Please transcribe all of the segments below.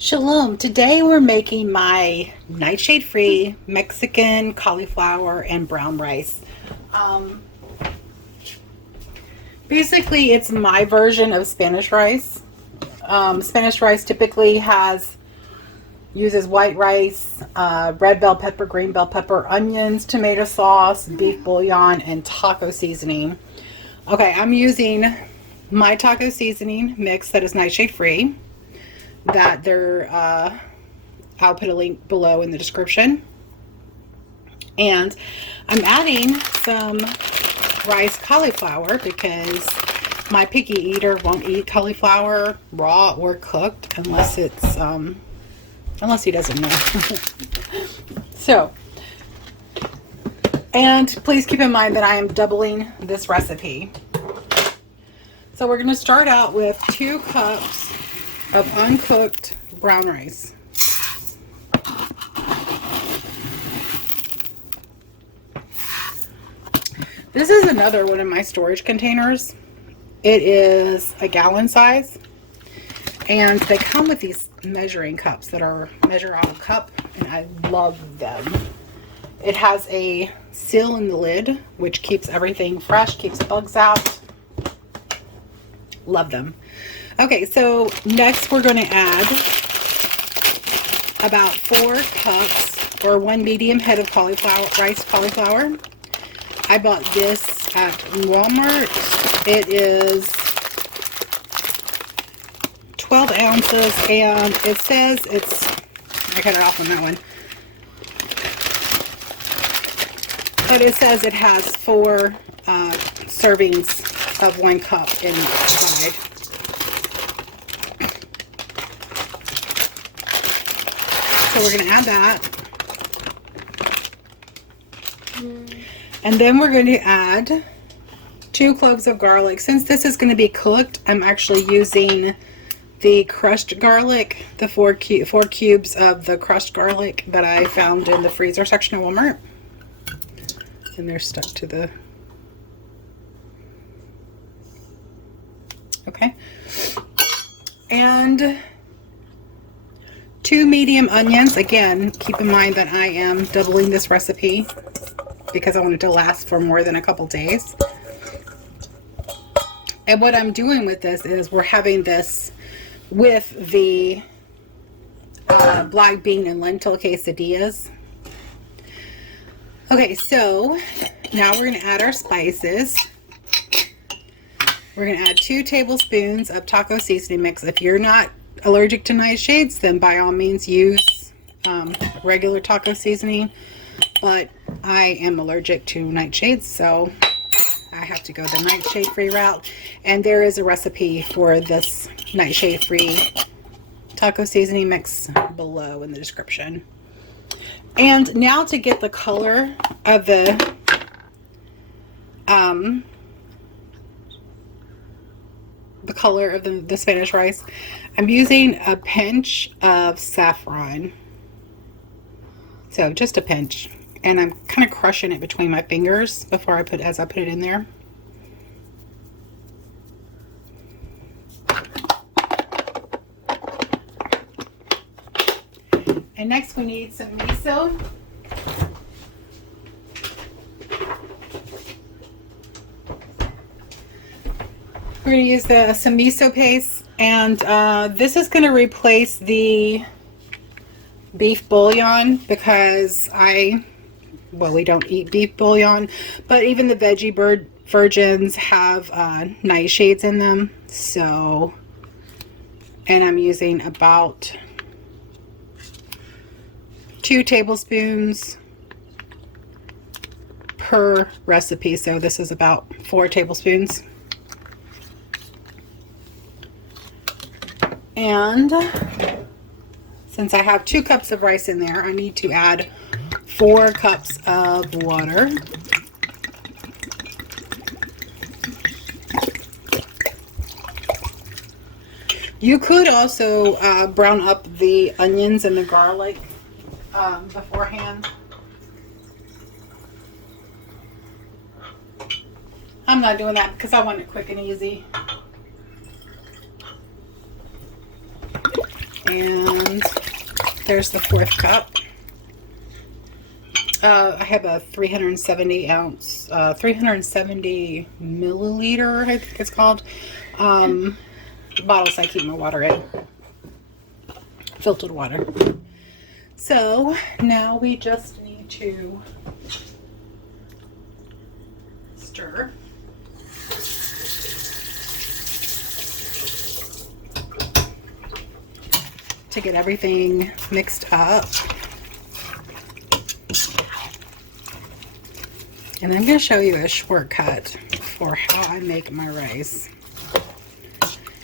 Shalom. Today we're making my nightshade-free Mexican cauliflower and brown rice. Um, Basically, it's my version of Spanish rice. Spanish rice typically uses white rice, red bell pepper, green bell pepper, onions, tomato sauce, beef bouillon, and taco seasoning. Okay, I'm using my taco seasoning mix that is nightshade-free. I'll put a link below in the description. And I'm adding some rice cauliflower because my picky eater won't eat cauliflower raw or cooked unless he doesn't know. So, and please keep in mind that I am doubling this recipe. So we're going to start out with 2 cups of uncooked brown rice. This is another one of my storage containers. It is a gallon size, and they come with these measuring cups that are measure out a cup, and I love them. It has a seal in the lid, which keeps everything fresh, keeps bugs out. Love them. Okay, so next we're going to add about 4 cups or 1 medium head of rice cauliflower. I bought this at Walmart. It is 12 ounces, and it says I cut it off on that one. But it says it has 4 servings of 1 cup inside. So we're going to add that. And then we're going to add 2 cloves of garlic. Since this is going to be cooked, I'm actually using the crushed garlic, the 4 cubes of the crushed garlic that I found in the freezer section of Walmart. And they're stuck to the... Okay. And 2 medium onions. Again, keep in mind that I am doubling this recipe because I want it to last for more than a couple days. And what I'm doing with this is we're having this with the black bean and lentil quesadillas. Okay, so now we're going to add our spices. We're going to add 2 tablespoons of taco seasoning mix. If you're not allergic to nightshades, then by all means use regular taco seasoning. But I am allergic to nightshades, so I have to go the nightshade-free route. And there is a recipe for this nightshade-free taco seasoning mix below in the description. And now to get the color of the Spanish rice, I'm using a pinch of saffron. So just a pinch. And I'm kind of crushing it between my fingers as I put it in there. And next we need some miso. We're going to use some miso paste, and this is going to replace the beef bouillon because we don't eat beef bouillon, but even the veggie virgins have nightshades in them. So, and I'm using about 2 tablespoons per recipe. So this is about 4 tablespoons. And since I have 2 cups of rice in there, I need to add 4 cups of water. You could also brown up the onions and the garlic beforehand. I'm not doing that because I want it quick and easy. And there's the 4th cup. I have a 370 ounce, 370 milliliter, I think it's called, bottles I keep my water in. Filtered water. So now we just need to stir. To get everything mixed up. And I'm going to show you a shortcut for how I make my rice.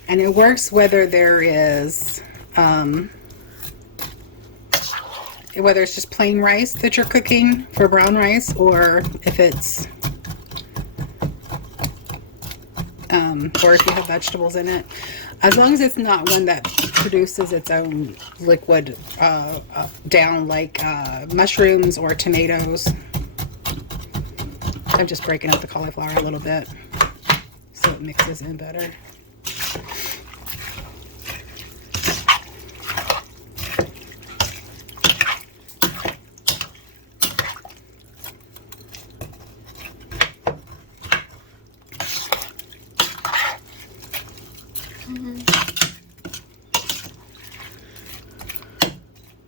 And it works whether there is, whether it's just plain rice that you're cooking for brown rice, or if it's, or if you have vegetables in it. As long as it's not one that produces its own liquid down, like mushrooms or tomatoes. I'm just breaking up the cauliflower a little bit so it mixes in better.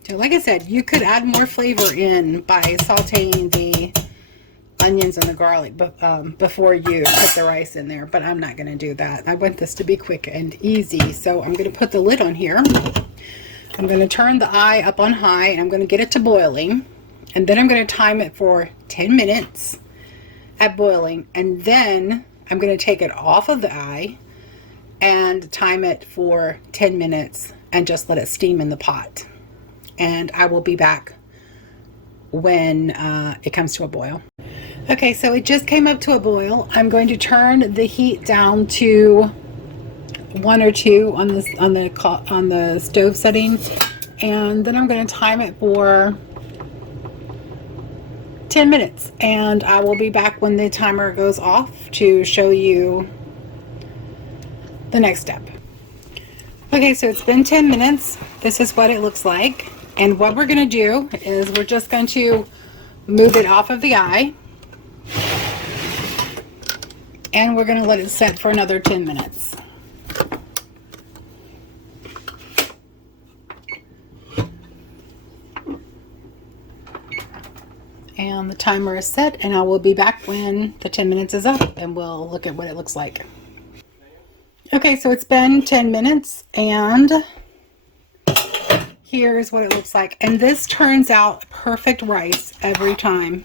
So like I said, you could add more flavor in by sauteing the onions and the garlic before you put the rice in there, but I'm not going to do that. I want this to be quick and easy, so I'm going to put the lid on here. I'm going to turn the eye up on high, and I'm going to get it to boiling, and then I'm going to time it for 10 minutes at boiling, and then I'm going to take it off of the eye and time it for 10 minutes and just let it steam in the pot. And I will be back when it comes to a boil. Okay, so it just came up to a boil. I'm going to turn the heat down to 1 or 2 on the stove setting, and then I'm going to time it for 10 minutes, and I will be back when the timer goes off to show you the next step. Okay, so it's been 10 minutes. This is what it looks like, and what we're going to do is we're just going to move it off of the eye. And we're going to let it set for another 10 minutes. And the timer is set, and I will be back when the 10 minutes is up, and we'll look at what it looks like. Okay, so it's been 10 minutes, and here's what it looks like. And this turns out perfect rice every time.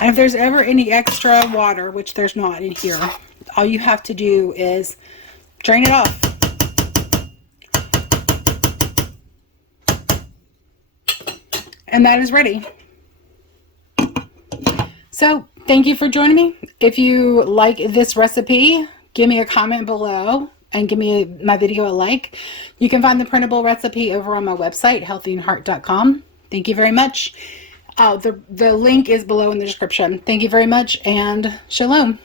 And if there's ever any extra water, which there's not in here, all you have to do is drain it off. And that is ready. So, thank you for joining me. If you like this recipe, give me a comment below and give me my video a like. You can find the printable recipe over on my website, healthyinheart.com. Thank you very much. The link is below in the description. Thank you very much, and shalom.